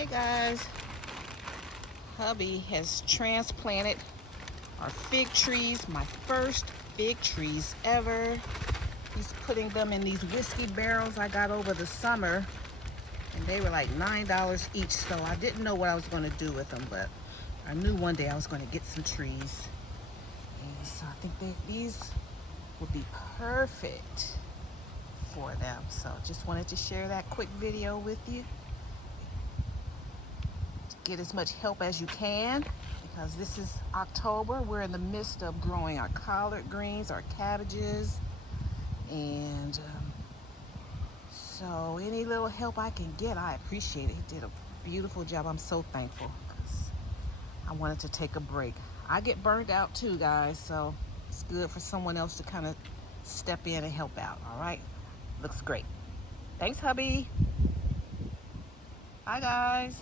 Hey guys, hubby has transplanted our fig trees, my first fig trees ever. He's putting them in these whiskey barrels I got over the summer, and they were like $9 each, so I didn't know what I was going to do with them, but I knew one day I was going to get some trees. And so I think these would be perfect for them. So just wanted to share that quick video with you. Get as much help as you can, because this is October. We're in the midst of growing our collard greens, our cabbages, and so any little help I can get, I appreciate it. He did a beautiful job. I'm so thankful, because I wanted to take a break. I get burned out too, guys, so it's good for someone else to kind of step in and help out. All right, looks great. Thanks, hubby. Bye, guys.